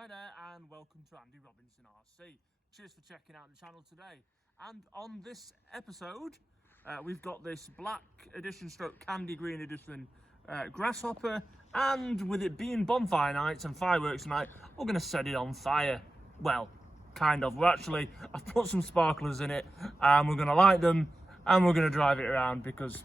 Hi there and welcome to Andy Robinson RC. Cheers for checking out the channel today. And on this episode, we've got this black edition stroke candy green edition Grasshopper, and with it being bonfire nights and fireworks night, we're going to set it on fire. Well, kind of. I've put some sparklers in it and we're going to light them and we're going to drive it around because,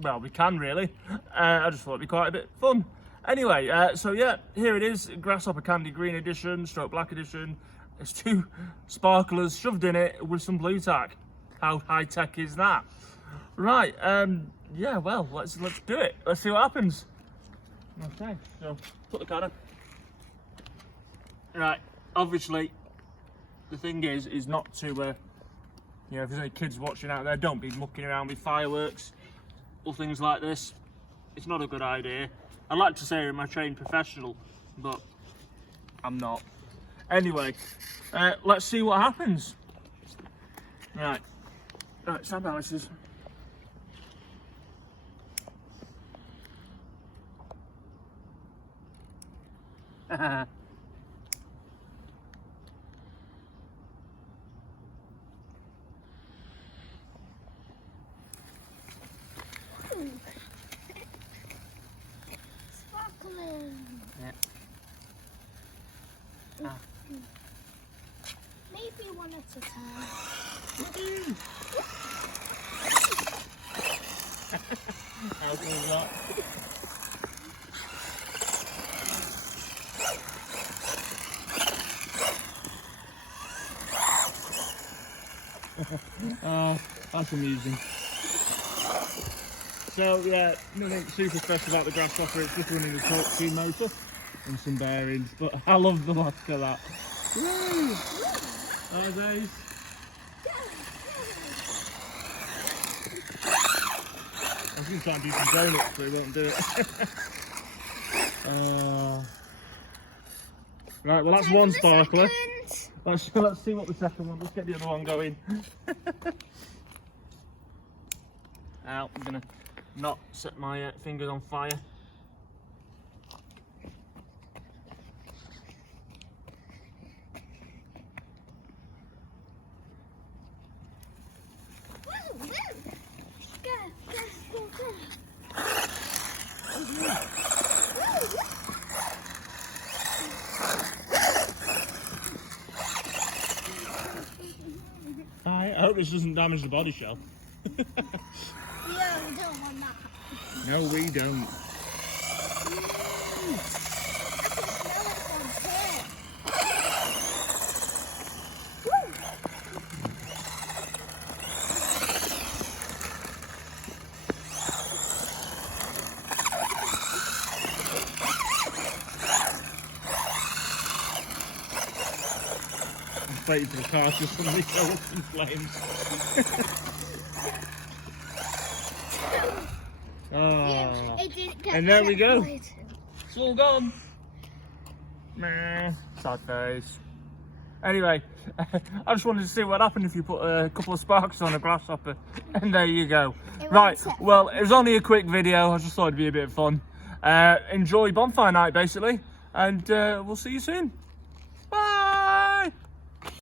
well, we can really. I just thought it'd be quite a bit fun. Anyway, so yeah, here it is, Grasshopper Candy Green Edition, stroke black edition. There's two sparklers shoved in it with some blue tack. How high tech is that? Right, yeah, well, let's do it. Let's see what happens. Okay, so put the car in. Right, obviously, the thing is not to, you know, if there's any kids watching out there, don't be mucking around with fireworks or things like this. It's not a good idea. I'd like to say I'm a trained professional, but I'm not. Anyway, let's see what happens. Right, sound balances. Yeah. Ah. Maybe one at a time. How cool is that? Oh, that's amusing. So yeah, nothing super special about the Grasshopper, it's just running the torque 2 motor and some bearings, but I love the look of that. Woo! Hi guys. I was going to try and do some donuts, but it won't do it. Right, well that's one sparkler. Let's see what the second one, let's get the other one going. Now, I'm going to not set my fingers on fire. I hope this doesn't damage the body shell. Yeah, we don't want that. No, we don't. I'm waiting for the car to suddenly go up in flames. Oh, and there we go. It's all gone. Meh, sad face. Anyway, I just wanted to see what happened if you put a couple of sparks on a Grasshopper, and there you go. Right, well, it was only a quick video. I just thought it'd be a bit of fun. Enjoy bonfire night, basically, and we'll see you soon.